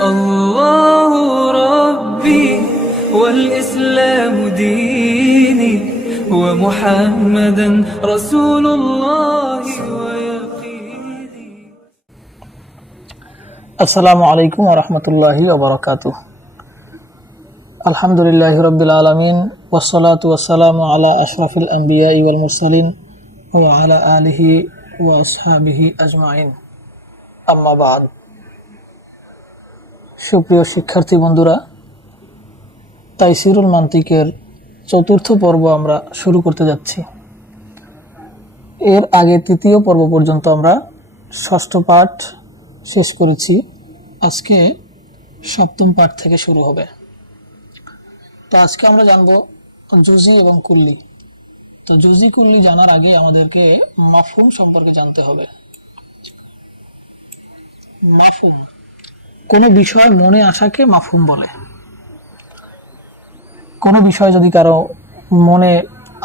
الله ربي والإسلام ديني ومحمدا رسول الله ويقيني. السلام عليكم ورحمة الله وبركاته. الحمد لله رب العالمين والصلاة والسلام على أشرف الأنبياء والمرسلين وعلى آله وأصحابه أجمعين. أما بعد. সুপ্রিয় শিক্ষার্থী বন্ধুরা, তাইসিরুল মান্তিকের চতুর্থ পর্ব আমরা শুরু করতে যাচ্ছি। এর আগে তৃতীয় পর্ব পর্যন্ত আমরা ষষ্ঠ পাঠ শেষ করেছি। আজকে সপ্তম পাঠ থেকে শুরু হবে। তো আজকে আমরা জানবো জুজি এবং কুল্লি। তো জুজি কুল্লি জানার আগে আমাদেরকে মাফহুম সম্পর্কে জানতে হবে। মাফহুম, কোনো বিষয় মনে আসাকে মাফহুম বলে। কোনো বিষয় যদি কারো মনে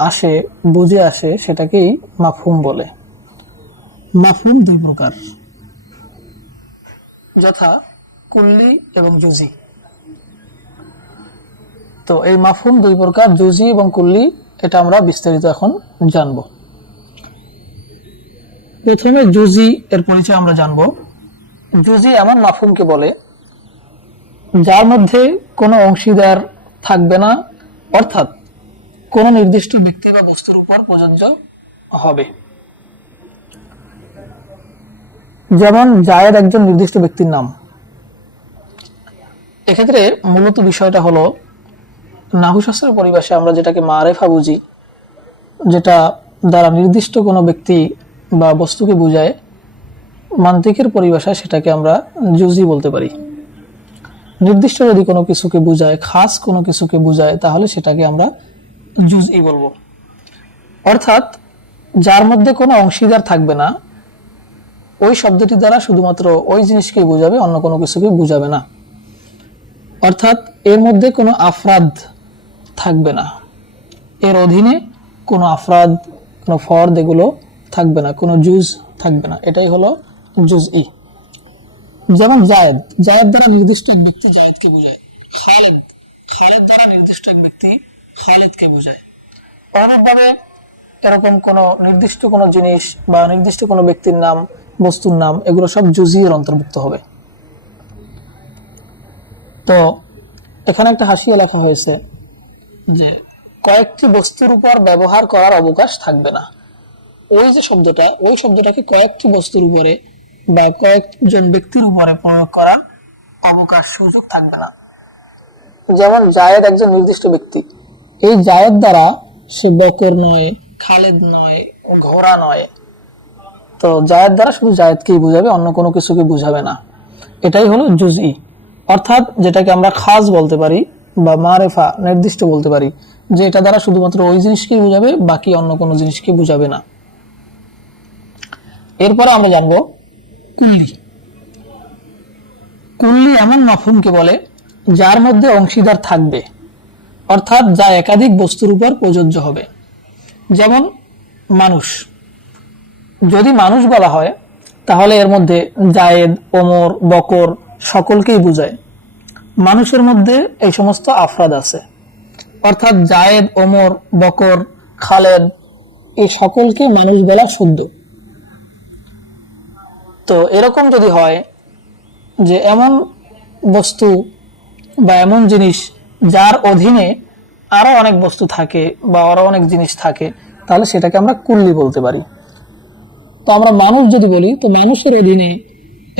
আসে, বুঝে আসে, সেটাকেই মাফহুম বলে। মাফহুম দুই প্রকার, যথা কুল্লি এবং জুজি। তো এই মাফহুম দুই প্রকার, জুজি এবং কুল্লি, এটা আমরা বিস্তারিত এখন জানব। প্রথমে জুজি এর পরিচয় আমরা জানব। জুজি এমন মাফহুমকে বলে যার মধ্যে কোনো অংশীদার থাকবে না, অর্থাৎ কোনো নির্দিষ্ট ব্যক্তি বা বস্তুর উপর প্রযোজ্য হবে। যেমন জায়েদ একজন নির্দিষ্ট ব্যক্তির নাম। এক্ষেত্রে মূলত বিষয়টা হলো, নাহুশাস্ত্রের পরিভাষায় আমরা যেটাকে মারেফা বুঝি, যেটা দ্বারা নির্দিষ্ট কোনো ব্যক্তি বা বস্তুকে বোঝায়, মান্তিকের পরিভাষায় সেটাকে আমরা জুজি বলতে পারি। নির্দিষ্ট যদি কোনো কিছুকে বোঝায়, খাস কোনো কিছুকে বোঝায়, তাহলে সেটাকে আমরা জুজই বলবো। অর্থাৎ যার মধ্যে কোনো অংশীদার থাকবে না, ওই শব্দটি দ্বারা শুধুমাত্র ওই জিনিসকেই বোঝাবে, অন্য কোনো কিছুকে বোঝাবে না। অর্থাৎ এর মধ্যে কোনো আফরাদ থাকবে না, এর অধীনে কোনো আফরাদ, কোনো ফরদ, এগুলো থাকবে না, কোনো জুজ থাকবে না। এটাই হলো জুজই। যেমন জায়েদ, জায়েদ দ্বারা নির্দিষ্ট এক ব্যক্তি জায়েদকে বোঝায়। খালেদ, খালেদ দ্বারা নির্দিষ্ট এক ব্যক্তি খালেদকে বোঝায়। অনুরূপভাবে এরকম কোনো নির্দিষ্ট কোনো জিনিস বা নির্দিষ্ট কোনো ব্যক্তির নাম, বস্তুর নাম, এগুলো সব জুজি এর অন্তর্ভুক্ত হবে। তো এখানে একটা হাসিয়া লেখা হয়েছে যে কয়েকটি বস্তুর উপর ব্যবহার করার অবকাশ থাকবে না। ওই যে শব্দটা, ওই শব্দটাকে কয়েকটি বস্তুর উপরে বা কয়েকজন ব্যক্তির উপরে প্রয়োগ করার অবকাশ, সুযোগ থাকবে না। যেমন জায়েদ একজন নির্দিষ্ট ব্যক্তি, এই জায়েদ দ্বারা সে বকর নয়, খালেদ নয়, ঘোড়া নয়। তো জায়েদ দ্বারা শুধু জায়েদকেই বুঝাবে, অন্য কোনো কিছুকে বুঝাবে না। এটাই হলো জুজই। অর্থাৎ যেটাকে আমরা খাস বলতে পারি বা মারেফা, নির্দিষ্ট বলতে পারি, যে এটা দ্বারা শুধুমাত্র ওই জিনিসকেই বুঝাবে, বাকি অন্য কোনো জিনিসকে বুঝাবে না। এরপরে আমরা জানবো কুল্লি। কুল্লি এমন মাফহুমকে বলে যার মধ্যে অংশীদার থাকবে, অর্থাৎ যা একাধিক বস্তুর উপর প্রযোজ্য হবে। যেমন মানুষ, যদি মানুষ বলা হয় তাহলে এর মধ্যে জায়েদ, ওমর, বকর সকলকেই বোঝায়। মানুষের মধ্যে এই সমস্ত আফরাদ আছে, অর্থাৎ জায়েদ, ওমর, বকর, খালেদ, এই সকলকে মানুষ বলা শুদ্ধ। তো এরকম যদি হয় যে এমন বস্তু বা এমন জিনিস যার অধীনে আরো অনেক বস্তু থাকে বা আরো অনেক জিনিস থাকে, তাহলে সেটাকে আমরা কুল্লি বলতে পারি। তো আমরা মানুষ যদি বলি, তো মানুষের অধীনে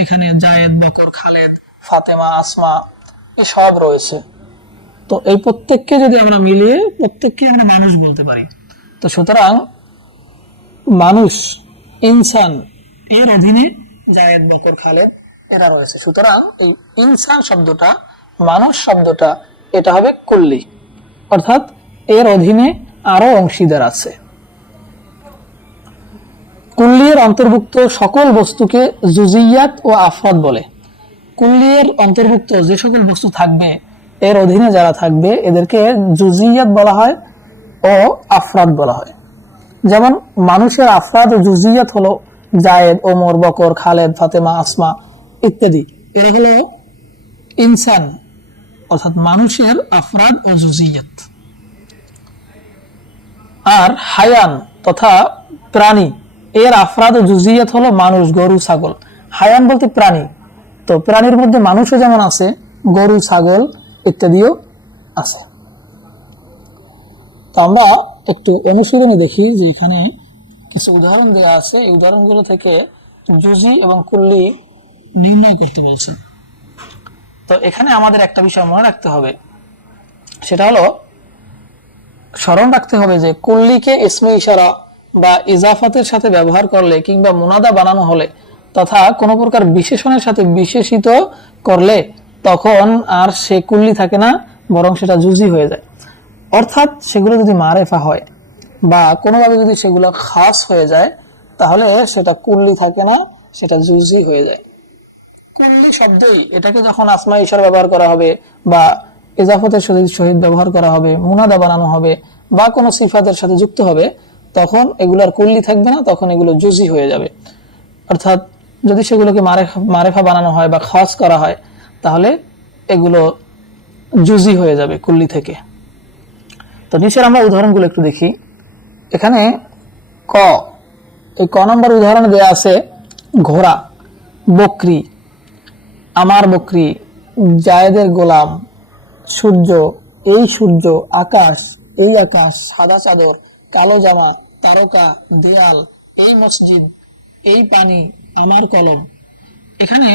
এখানে জায়েদ, বকর, খালেদ, ফাতেমা, আসমা, এই সব রয়েছে। তো এই প্রত্যেককে যদি আমরা মিলিয়ে প্রত্যেককে আমরা মানুষ বলতে পারি। তো সুতরাং মানুষ, ইনসান, এর অধীনে জায়েদ, বকর, খালেদ এরা রয়েছে। সুতরাং এই ইনসান শব্দটা, মানুষ শব্দটা, এটা হবে কুল্লি, অর্থাৎ এর অধীনে আরো অংশীদার আছে। কুল্লির অন্তর্ভুক্ত সকল বস্তুকে জুজিয়াত ও আফরাদ বলে। কুল্লির অন্তর্ভুক্ত যে সকল বস্তু থাকবে, এর অধীনে যারা থাকবে, এদেরকে জুজিয়াত বলা হয় ও আফরাদ বলা হয়। যেমন মানুষের আফরাদ ও জুজিয়াত হলো জায়েদ, ওমর, বকর, খালেদ, ফাতেমা, আসমা ইত্যাদি। এরা হলো ইনসান অর্থাৎ মানুষের আফরাদ ও জুজিয়াত। আর হায়ান তথা প্রাণী, এর আফরাদ ও জুজিয়াত হলো মানুষ, গরু, ছাগল। হায়ান বলতে প্রাণী, তো প্রাণীর মধ্যে মানুষও যেমন আছে, গরু, ছাগল ইত্যাদিও আছে। তো আমরা একটু অনুশীলনে দেখি যে এখানে কিছু উদাহরণ দেওয়া আছে, এই উদাহরণগুলো থেকে জুজি এবং কুল্লি নির্ণয় করতে বলছেন। তো এখানে আমাদের একটা বিষয় মনে রাখতে হবে, সেটা হলো স্মরণ রাখতে হবে যে কুল্লিকে ইসমে ইশারা বা ইজাফাতের সাথে ব্যবহার করলে কিংবা মুনাদা বানানো হলে তথা কোনো প্রকার বিশেষণের সাথে বিশেষিত করলে তখন আর সে কুল্লি থাকে না, বরং সেটা জুজি হয়ে যায়। অর্থাৎ সেগুলো যদি মারেফা হয় বা কোনোভাবে যদি সেগুলো খাস হয়ে যায় তাহলে সেটা কুল্লি থাকে না, সেটা জুজি হয়ে যায়। কুল্লি শব্দই এটাকে যখন আসমা ইশারা ব্যবহার করা হবে বা ইজাফতের সহিত ব্যবহার করা হবে, মুনাদা বানানো হবে বা কোনো সিফাতের সাথে যুক্ত হবে, তখন এগুলার কুল্লি থাকবে না, তখন এগুলো জুজি হয়ে যাবে। অর্থাৎ যদি সেগুলোকে মারেফা বানানো হয় বা খাস করা হয় তাহলে এগুলো জুজি হয়ে যাবে কুল্লি থেকে। তো নিচের আমরা উদাহরণগুলো একটু দেখি। এখানে এই ক নম্বর উদাহরণে দেয়া আছে ঘোড়া, বকরি, আমার বকরি, জায়েদের গোলাম, সূর্য, এই সূর্য, আকাশ, এই আকাশ, সাদা চাদর, কালো জামা, তারকা, দেয়াল, এই মসজিদ, এই পানি, আমার কলম। এখানে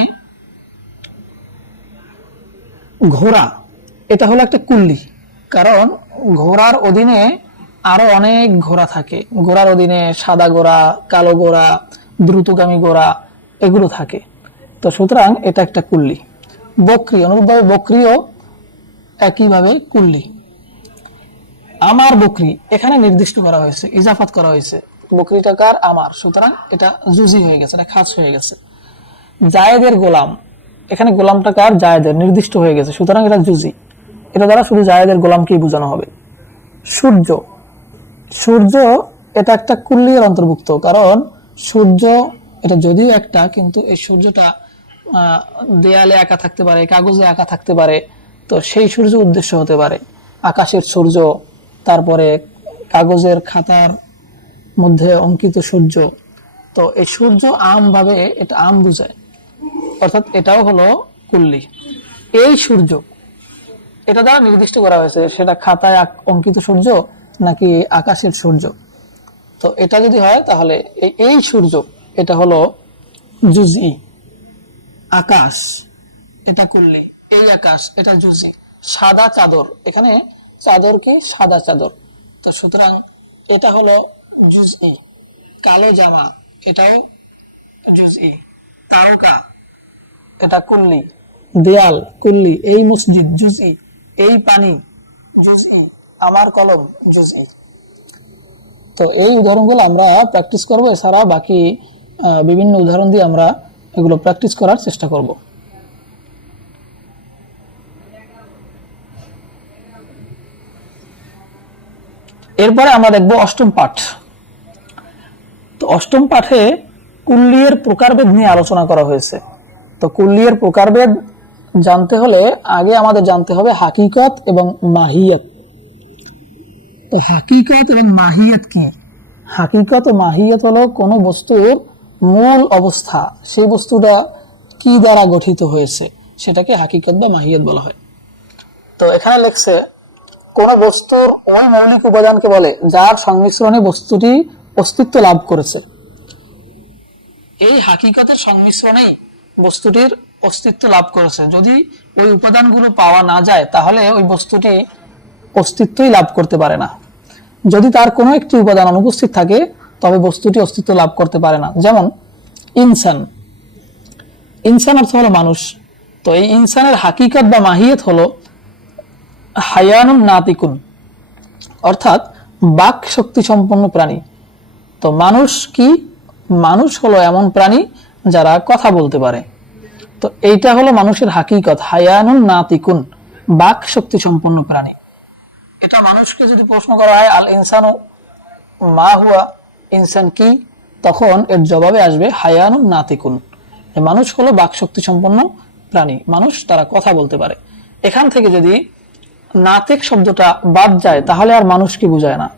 ঘোড়া এটা হলো একটা কুল্লি, কারণ ঘোড়ার অধীনে আরো অনেক ঘোড়া থাকে। ঘোড়ার অধীনে সাদা ঘোড়া, কালো ঘোড়া, দ্রুতগামী ঘোড়া এগুলো থাকে। তো সুতরাং এটা একটা কুল্লি। বকরি, অনুরূপভাবে বকরিও একইভাবে কুল্লি। আমার বকরি এখানে নির্দিষ্ট করা হয়েছে, ইজাফাত করা হয়েছে, বকরিটা কার? আমার, সুতরাং এটা জুজি হয়ে গেছে, এটা খাস হয়ে গেছে। জায়েদের গোলাম, এখানে গোলামটা কার? জায়েদের, নির্দিষ্ট হয়ে গেছে, সুতরাং এটা জুজি। এটা দ্বারা শুধু জায়েদের গোলামকেই বোঝানো হবে। সূর্য, সূর্য এটা একটা কুল্লির অন্তর্ভুক্ত, কারণ সূর্য এটা যদিও একটা, কিন্তু এই সূর্যটা দেয়ালে একা থাকতে পারে, কাগজে একা থাকতে পারে, তো সেই সূর্য উদ্দেশ্য হতে পারে। আকাশের সূর্য, তারপরে কাগজের খাতার মধ্যে অঙ্কিত সূর্য। তো এই সূর্য আম ভাবে এটা আম বুঝায়, অর্থাৎ এটাও হলো কুল্লি। এই সূর্য এটা দ্বারা নির্দিষ্ট করা হয়েছে, সেটা খাতায় অঙ্কিত সূর্য নাকি আকাশের সূর্য। তো এটা যদি হয় তাহলে এই সূর্য এটা হলো জুজি। আকাশ এটা কুল্লি, এই আকাশ এটা জুজি। সাদা চাদর, এখানে চাদর কি? সাদা চাদর, তো সুতরাং এটা হলো জুজি। কালো জামা এটাও জুজি। তারকা এটা কুল্লি। দেয়াল কুল্লি। এই মসজিদ জুজি। এই পানি জুজি। আমার কলম জুজি। তো এই উদাহরণগুলো আমরা প্র্যাকটিস করব, এছাড়া বাকি বিভিন্ন উদাহরণ দিয়ে আমরা এগুলো প্র্যাকটিস করার চেষ্টা করব। এরপরে আমরা দেখব অষ্টম পাঠ। তো অষ্টম পাঠে কুল্লিয়ের প্রকারভেদ নিয়ে আলোচনা করা হয়েছে। তো কুল্লিয়ের প্রকারভেদ জানতে হলে আগে আমাদের জানতে হবে হাকিকত এবং মাহিয়াত। তো হাকিকত এবং মাহিয়াত কি? হাকিকত ও মাহিয়াত হলো কোনো বস্তুর মূল অবস্থা, সেই বস্তুটা কি দ্বারা গঠিত হয়েছে সেটাকে হাকিকত বা মাহিয়াত বলা হয়। তো এখানে লেখছে কোন বস্তুর ওই মৌলিক উপাদানকে বলে যার সংমিশ্রণে বস্তুটি অস্তিত্ব লাভ করেছে। এই হাকিকতের সংমিশ্রণেই বস্তুটির অস্তিত্ব লাভ করেছে। যদি ওই উপাদানগুলো পাওয়া না যায় তাহলে ওই বস্তুটি অস্তিত্বই লাভ করতে পারে না। যদি তার কোনো একটি উপাদান অনুপস্থিত থাকে তবে বস্তুটি অস্তিত্ব লাভ করতে পারে না। যেমন ইনসান, ইনসান অর্থ হলো মানুষ। তো এই ইনসানের হাকিকত বা মাহিয়াত হলো হায়ানুন নাতিকুন, অর্থাৎ বাক শক্তি সম্পন্ন প্রাণী। তো মানুষ কি? মানুষ হলো এমন প্রাণী যারা কথা বলতে পারে। তো এইটা হলো মানুষের হাকিকত, হায়ানুন নাতিকুন, বাক শক্তি সম্পন্ন প্রাণী। এটা মানুষকে যদি প্রশ্ন করা হয় আল ইনসানু মা হুয়া, ইনসান কি, তখন এর জবাবে আসবে হায়ানুন নাতিকুন, মানুষ হলো বাক শক্তি সম্পন্ন প্রাণী, মানুষ, তারা কথা বলতে পারে। এখান থেকে যদি নাতিক শব্দটা বাদ যায় তাহলে আর মানুষকে বোঝায় না,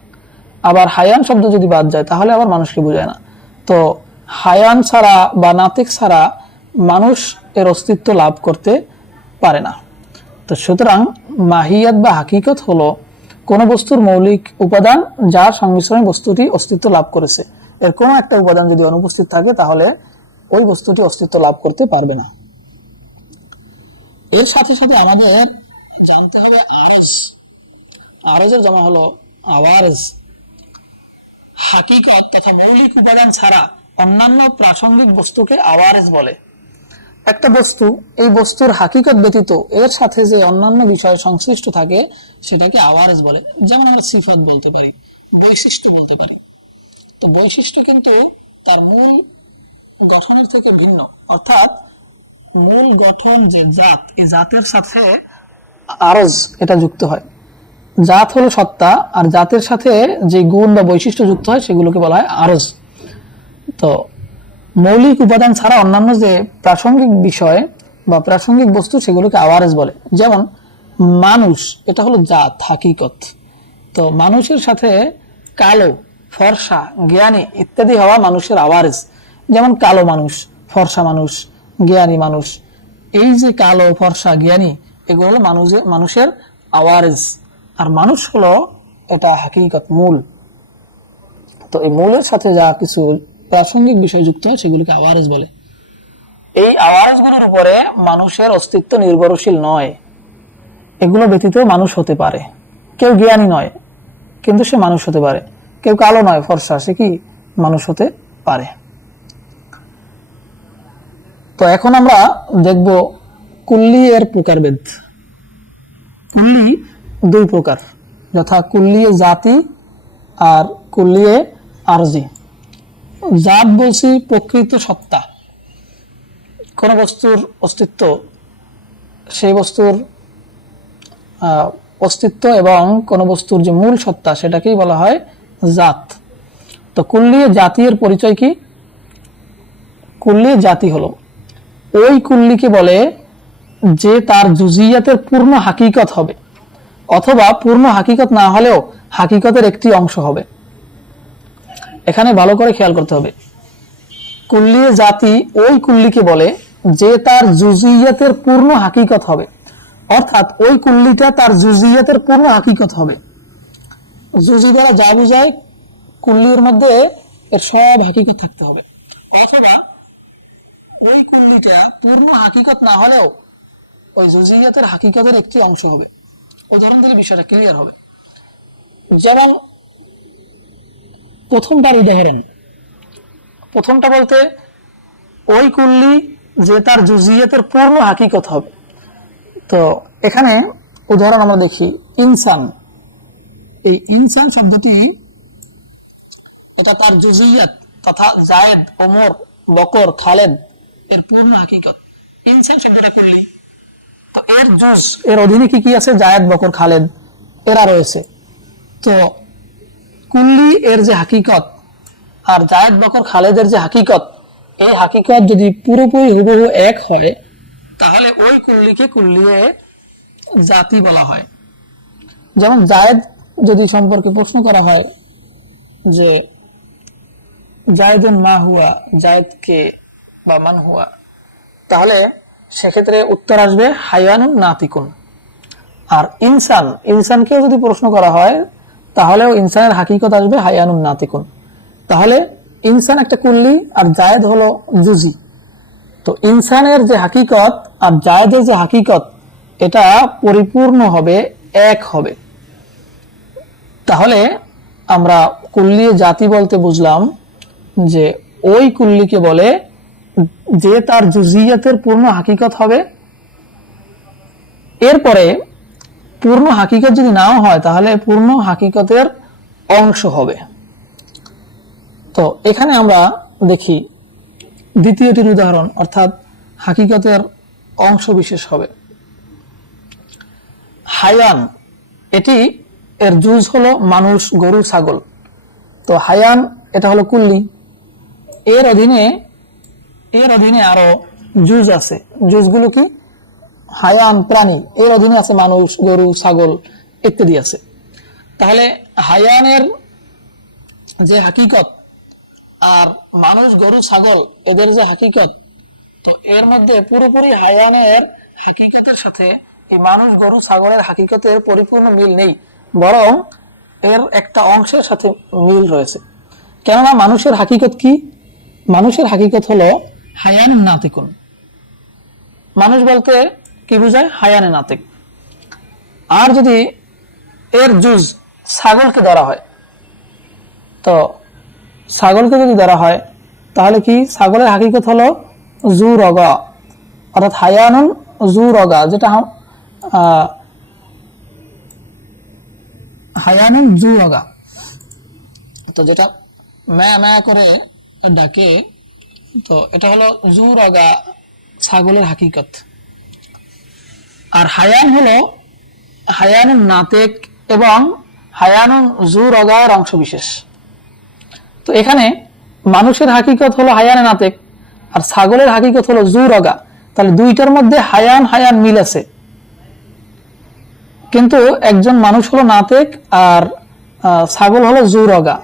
আবার হায়ান শব্দ যদি বাদ যায় তাহলে আবার মানুষকে বোঝায় না। তো হায়ান ছাড়া বা নাতিক ছাড়া মানুষ এর অস্তিত্ব লাভ করতে পারে না। তো সুতরাং মাহিয়াত বা হাকিকত হলো কোন বস্তুর মৌলিক উপাদান যার সংমিশ্রণে বস্তুটি অস্তিত্ব লাভ করেছে। এর কোনো একটা উপাদান যদি অনুপস্থিত থাকে তাহলে ওই বস্তুটি অস্তিত্ব লাভ করতে পারবে না। এর সাথে সাথে আমাদের জানতে হবে আরজ। আরজের জমা হলো আওয়ারজ। হাকিকত তথা মৌলিক উপাদান ছাড়া অন্যান্য প্রাসঙ্গিক বস্তুকে আওয়ারজ বলে। একটা বস্তু, এই বস্তুর হাকিকত ব্যতীত এর সাথে যে অন্যান্য বিষয় সংশ্লিষ্ট থাকে সেটাকে আওয়ারজ বলে। যেমন আমরা সিফাত বলতে পারি, বৈশিষ্ট্য বলতে পারি। তো বৈশিষ্ট্য কিন্তু তার মূল গঠনের থেকে ভিন্ন, অর্থাৎ মূল গঠন যে জাত, এই জাতের সাথে আরজ এটা যুক্ত হয়। জাত হলো সত্তা, আর জাতের সাথে যে গুণ বা বৈশিষ্ট্য যুক্ত হয় সেগুলোকে বলা হয় আরজ। তো মৌলিক উপাদান ছাড়া অন্যান্য যে প্রাসঙ্গিক বিষয় বা প্রাসঙ্গিক বস্তু সেগুলোকে আওয়ারজ বলে। যেমন মানুষ, এটা হলো জাত, হাকিকত। তো মানুষের সাথে কালো, ফর্সা, জ্ঞানী ইত্যাদি হওয়া মানুষের আওয়ারজ। যেমন কালো মানুষ, ফর্সা মানুষ, জ্ঞানী মানুষ, এই যে কালো, ফর্সা, জ্ঞানী, এগুলো হলো মানুষের আওয়ারজ। আর মানুষ হলো এটা হাকিকত, মূল। তো এই মূলের সাথে যা কিছু প্রাসঙ্গিক বিষয় যুক্ত হয় সেগুলোকে আওয়ারজ বলে। এই আওয়ারজগুলোর উপরে মানুষের অস্তিত্ব নির্ভরশীল নয়। এগুলো ব্যতীত মানুষ হতে পারে। কেউ জ্ঞানী নয় কিন্তু সে মানুষ হতে পারে, কেউ কালো নয়, ফর্সা, সে কি মানুষ হতে পারে। তো এখন আমরা দেখব কুল্লি এর প্রকারভেদ। কুল্লি দুই প্রকার, যথা কুল্লিয়ে জাতি আর কুল্লিয়ে আরজি। জাত বলছি প্রকৃত সত্তা, কোন বস্তুর অস্তিত্ব, সেই বস্তুর অস্তিত্ব এবং কোন বস্তুর যে মূল সত্তা সেটাকেই বলা হয় জাত। তো কুল্লিয়ে জাতির পরিচয় কি? কুল্লিয়ে জাতি হলো ওই কুল্লিকে বলে যে তার জুজিয়াতের পূর্ণ হাকিকত হবে, অথবা পূর্ণ হাকিকত না হলেও হাকিকতের একটি অংশ হবে। এখানে ভালো করে খেয়াল করতে হবে, কুল্লিয়ে জাতি ওই কুল্লিকে বলে যে তার জুজিয়াতের পূর্ণ হাকিকত হবে, অর্থাৎ ওই কুল্লিটা তার জুজিয়াতের পূর্ণ হাকিকত হবে। জুজি দ্বারা যা বুঝায়, কুল্লির মধ্যে এর সব হাকিকত থাকতে হবে, অথবা ওই কুল্লিটা পূর্ণ হাকিকত না হলেও ওই জুজিয়াতের হাকিকতের একটি অংশ হবে। উদাহরণ থেকে বিষয়টা ক্লিয়ার হবে। যেমন প্রথমটার উদাহরণ, প্রথমটা বলতে ওই কুল্লি যে তার জুজিয়াতের পূর্ণ হাকিকত হবে। তো এখানে উদাহরণ আমরা দেখি, ইনসান। এই ইনসান শব্দটি এটা তার জুজিয়াত তথা জায়েদ, ওমর, বকর, খালেদ এর পূর্ণ হাকিকত। ইনসান শব্দটা কুল্লি, তো এর জুজ, এর অধীনে কি কি আছে? জায়েদ, বকর, খালেদ এরা রয়েছে। তো কুল্লি এর যে হাকিকত আর জায়েদ, বকর, খালেদের যে হাকিকত, এই হাকিকত যদি পুরোপুরি হুবহু এক হয় তাহলে ওই কুল্লিকে কুল্লিয়ে জাতি বলা হয়। যেমন জায়েদ যদি সম্পর্কে প্রশ্ন করা হয় যে জায়েদুন মা হুয়া, জায়েদ কে বা মান হুয়া, তাহলে সেক্ষেত্রে উত্তর আসবে হায়ানুন নাতিকুন। আর ইনসান, ইনসানকেও যদি প্রশ্ন করা হয় তাহলেও ইনসানের হাকিকত আসবে হায়ানুন নাতিকুন। তাহলে ইনসান একটা কুল্লি আর জায়েদ হলো জুজি। তো ইনসানের যে হাকিকত আর জায়েদের যে হাকিকত এটা পরিপূর্ণ হবে, এক হবে। তাহলে আমরা কুল্লিয়ে জাতি বলতে বুঝলাম যে ওই কুল্লিকে বলে যে তার জুজিয়াতের পূর্ণ হাকিকত হবে। এরপরে পূর্ণ হাকিকত যদি নাও হয় তাহলে পূর্ণ হাকিকতের অংশ হবে। তো এখানে আমরা দেখি দ্বিতীয়টির উদাহরণ, অর্থাৎ হাকিকতের অংশ বিশেষ হবে। হায়ান, এটি এর জুজ হলো মানুষ, গরু, ছাগল। তো হায়ান এটা হলো কুল্লি, এর অধীনে আরো জুজ আছে। জুজগুলো কি? হায়ান প্রাণী, এর অধীনে আছে মানুষ, গরু, ছাগল ইত্যাদি আছে। তাহলে হায়ানের যে হাকিকত আর মানুষ, গরু, ছাগল এদের যে হাকিকত, তো এর মধ্যে পুরোপুরি হায়ানের হাকিকতের সাথে এই মানুষ, গরু, ছাগলের হাকিকতের পরিপূর্ণ মিল নেই, বরং এর একটা অংশের সাথে মিল রয়েছে। কেননা মানুষের হাকিকত কি? মানুষের হাকিকত হলো হায়ান নাতিকুন। মানুষ বলতে কি বোঝায়? হায়ানে নাতিক। আর যদি এর জুজ ছাগলকে ধরা হয়, তো ছাগলকে যদি ধরা হয় তাহলে কি? ছাগলের হাকিকত হলো জু রগা, অর্থাৎ হায়ানুন জু রগা, যেটা হায়ানুন জু রগা, তো যেটা ম্যা ম্যা করে ডাকে, তো এটা হলো জু রগা ছাগলের হাকিকত। আর হায়ান হলো হায়ানুন নাতেক এবং হায়ানুন জু রগার অংশ বিশেষ। তো এখানে মানুষের হাকিকত হলো হায়ানে নাতেক আর ছাগলের হাকিকত হলো জু রগা। তাহলে দুইটার মধ্যে হায়ান হায়ান মিল আছে, কিন্তু একজন মানুষ হলো নাতেক আর ছাগল হলো জু রগা।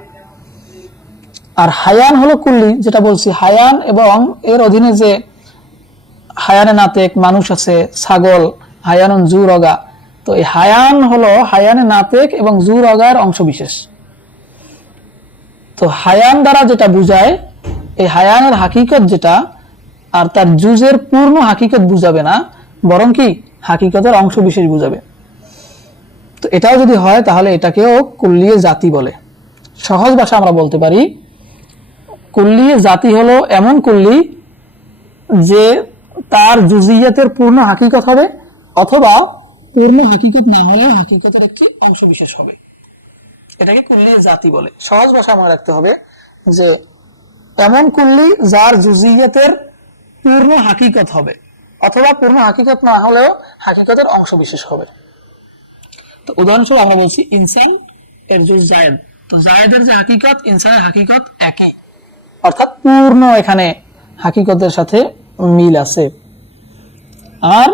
আর হায়ান হলো কুল্লি, যেটা বলছি হায়ান এবং এর অধীনে যে হায়ানে নাতেক মানুষ আছে, ছাগল, হায়ানুন জু রগা। তো এই হায়ান হলো হায়ানে নাতেক এবং জু রগার অংশ বিশেষ। তো হায়ান দ্বারা যেটা বুঝায়, এই হায়ানের হাকিকত যেটা, আর তার জুজের পূর্ণ হাকিকত বুঝাবে না, বরং কি হাকিকতের অংশ বিশেষ বুঝাবে। তো এটাও যদি হয় তাহলে এটাকেও কুল্লিয়ে জাতি বলে। সহজ ভাষা আমরা বলতে পারি কুল্লিয়ে জাতি হলো এমন কুল্লি যে তার জুজিয়াতের পূর্ণ হাকিকত হবে, অথবা পূর্ণ হাকিকত না হলে হাকিকতের একটি অংশ বিশেষ হবে। এটাকে কুল্লিয়ে জাতি বলে। সহজ ভাষা মনে রাখতে হবে যে এমন কুল্লি যার জুজিয়াতের পূর্ণ হাকিকত হবে, অথবা পূর্ণ হাকিকত না হলেও হাকিকতের অংশ বিশেষ হবে। তো উদাহরণস্বরূপ আমরা বলছি ইনসান এর জুজ জায়েদ, তো জায়েদের যে হাকিকত, ইনসানের হাকিকত একই, অর্থাৎ পূর্ণ এখানে হাকিকতের সাথে মিল আছে। আর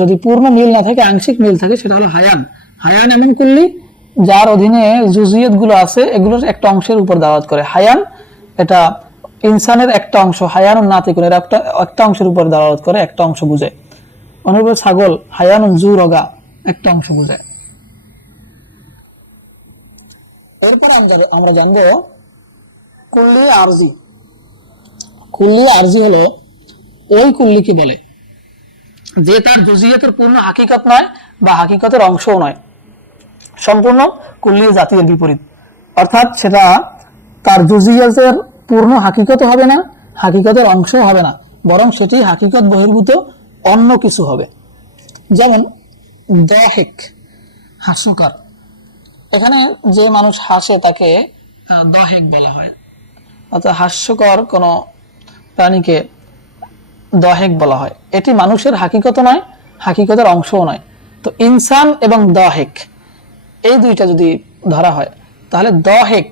যদি পূর্ণ মিল না থাকে, আংশিক মিল থাকে, সেটা হলো হায়ান। হায়ান এমন কুল্লি যার অধীনে জুজিয়ত গুলো আছে, এগুলোর একটা অংশের উপর দাওয়াত করে। হায়ান এটা ইনসানের একটা অংশ, হায়ানুন নাতিকুন এর একটা অংশের উপর দাওয়াত করে, একটা অংশ বুঝায়। অনুরূপ ছাগল হায়ানুন জু রগা একটা অংশ বুঝায়। এরপর আমরা জানবো কুল্লি আরজি। কুল্লি আরজি হলো ওই কুল্লিকে বলে যে তার জুজিয়তের পূর্ণ হাকিকত নয় বা হাকিকতের অংশও নয়, সম্পূর্ণ কুল্লি জাতীয় বিপরীত। অর্থাৎ সেটা তার জুজিয়তের পূর্ণ হাকিকত হবে না, হাকিকতের অংশ হবে না, বরং সেটি হাকিকত বহির্ভূত অন্য কিছু হবে। যেমন দাহিক, হাস্যকর। এখানে যে মানুষ হাসে তাকে দাহিক বলা হয়, অর্থাৎ হাস্যকর কোন প্রাণীকে দাহিক বলা হয়। এটি মানুষের হাকিকত নয়, হাকিকতের অংশও নয়। তো ইনসান এবং দাহিক এই দুইটা যদি ধরা হয় তাহলে দাহিক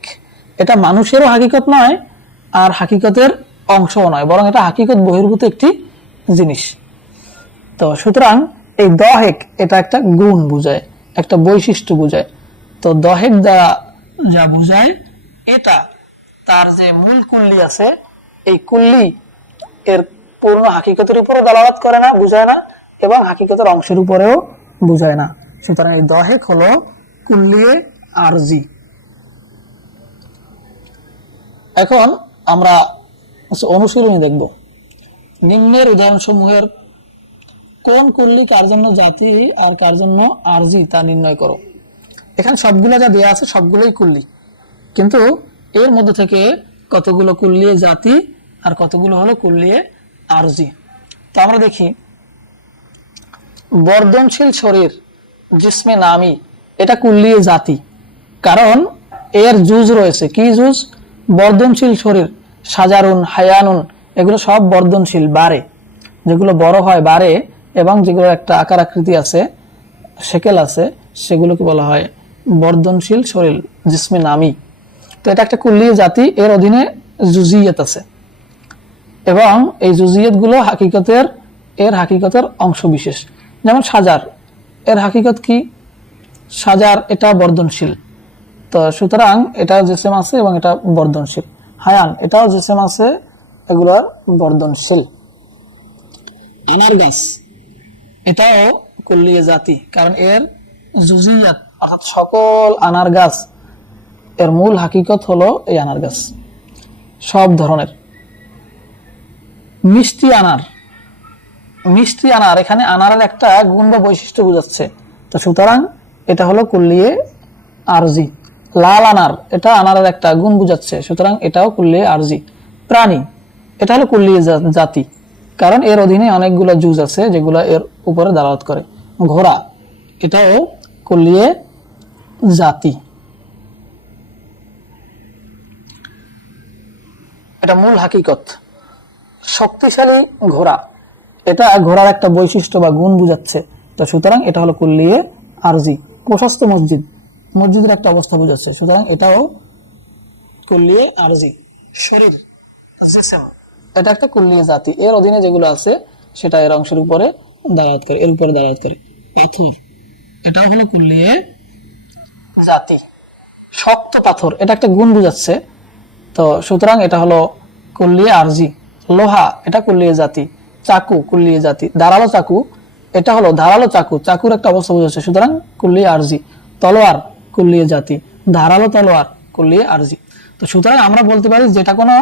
এটা মানুষেরও হাকিকত নয় আর হাকিকতের অংশও নয়, বরং এটা হাকিকত বহির্ভূত একটি জিনিস। তো সুতরাং এই দাহিক এটা একটা গুণ বুঝায়, একটা বৈশিষ্ট্য বুঝায়। তো দাহিক দ্বারা যা বুঝায় এটা তার যে মূল কুল্লি আছে, এই কুল্লি এর পূর্ণ হাকিকতের উপরও দালালাত করে না, বুঝায় না, এবং হাকিকতের অংশের উপরেও বুঝায় না। সুতরাং এই দাহিক হলো কুল্লিয়ে আরজি। এখন আমরা অনুশীলনী দেখব। নিম্নের উদাহরণসমূহের কোন কুল্লি কার জন্য জাতি আর কার জন্য আরজি তা নির্ণয় করো। এখানে সবগুলো যা দেওয়া আছে সবগুলোই কুল্লি, কিন্তু এর মধ্যে থেকে কতগুলো কুল্লিয়ে জাতি আর কতগুলো হলো কুল্লিয়ে আরজি। তো আমরা দেখি বর্ধনশীল শরীর জিসমে নামি, এটা কুল্লিয়ে জাতি, কারণ এর জুজ রয়েছে। কি জুজ? বর্ধনশীল শরীর, সাজারুন, হায়ানুন এগুলো সব বর্ধনশীল, বাড়ে, যেগুলো বড় হয় বাড়ে, এবং যেগুলো একটা আকার আকৃতি আছে, শেকেল আছে, সেগুলোকে বলা হয় বর্ধনশীল শরীর জিসমে নামি। তো এটা একটা কুল্লিয়ে জাতি, এর অধীনে জুজিয়ত আছে, এবং এই জুজিয়ত গুলো হাকিকতের অংশ বিশেষ। যেমন সাজার, এর হাকিকত কি? সাজার এটা বর্ধনশীল, তো সুতরাং এটা জিসিম আছে এবং এটা বর্ধনশীল। হায়ান এটাও জিসিম আছে, এগুলার বর্ধনশীল। আনার গাছ এটাও কুল্লিয়ে জাতি, কারণ এর জুজিয়াত অর্থাৎ সকল আনার গাছ এর মূল হাকিকত হলো এই আনার গাছ সব ধরনের। মিষ্টি আনার, মিষ্টি আনার, এখানে আনারের একটা গুণ বা বৈশিষ্ট্য বোঝাচ্ছে, তো সুতরাং এটা হলো কুল্লিয়ে আরজি। লাল আনার, এটা আনারের একটা গুণ বোঝাচ্ছে, সুতরাং এটাও কুল্লিয়ে আরজি। প্রাণী এটা হলো কুল্লিয়ে জাতি, কারণ এর অধীনে অনেকগুলো জুজ আছে যেগুলো এর উপরে দালালত করে। ঘোড়া এটাও কুল্লিয়ে জাতি, এটা মূল হাকিকত। শক্তিশালী ঘোড়া, এটা ঘোড়ার একটা বৈশিষ্ট্য বা গুণ বুঝাচ্ছে, তো সুতরাং এটা হলো কুল্লিয়ে আরজি। প্রশস্ত মসজিদ, মসজিদের একটা অবস্থা বুঝাচ্ছে, সুতরাং এটাও কুল্লিয়ে আরজি। শরীর জিসম, এটা একটা কুল্লিয়ে জাতি, এর অধীনে যেগুলো আছে সেটা এর অংশের উপরে দালালত করে, এর উপরে দালালত করে। পাথর এটাও হলো কুল্লিয়ে জাতি। শক্ত পাথর, এটা একটা গুণ বুঝাচ্ছে, তো সুতরাং এটা হলো কুল্লিয়ে আরজি। লোহা এটা কুল্লিয়ে জাতি। চাকু কুল্লিয়ে জাতি। ধারালো চাকু এটা হলো ধারালো চাকু, চাকুর একটা অবস্থা বুঝাচ্ছে, সুতরাং কুল্লিয়ে আরজি। তলোয়ার কুল্লিয়ে জাতি। ধারালো তলোয়ার কুল্লিয়ে আরজি। তো সুতরাং আমরা বলতে পারি যেটা কোনো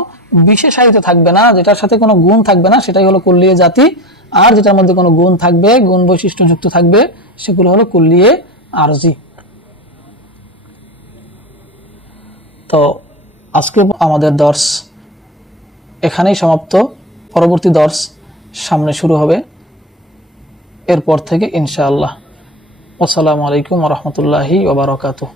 বিশেষায়িত থাকবে না, যেটার সাথে কোনো গুণ থাকবে না, সেটাই হলো কুল্লিয়ে জাতি। আর যেটার মধ্যে কোনো গুণ থাকবে, গুণ বৈশিষ্ট্য যুক্ত থাকবে, সেগুলো হলো কুল্লিয়ে আরজি। তো আজকে আমাদের দর্স এখানেই সমাপ্ত। পরবর্তী দর্স সামনে শুরু হবে এরপর থেকে ইনশাআল্লাহ। আসসালামু আলাইকুম ওয়া রাহমাতুল্লাহি ওয়া বারাকাতুহু।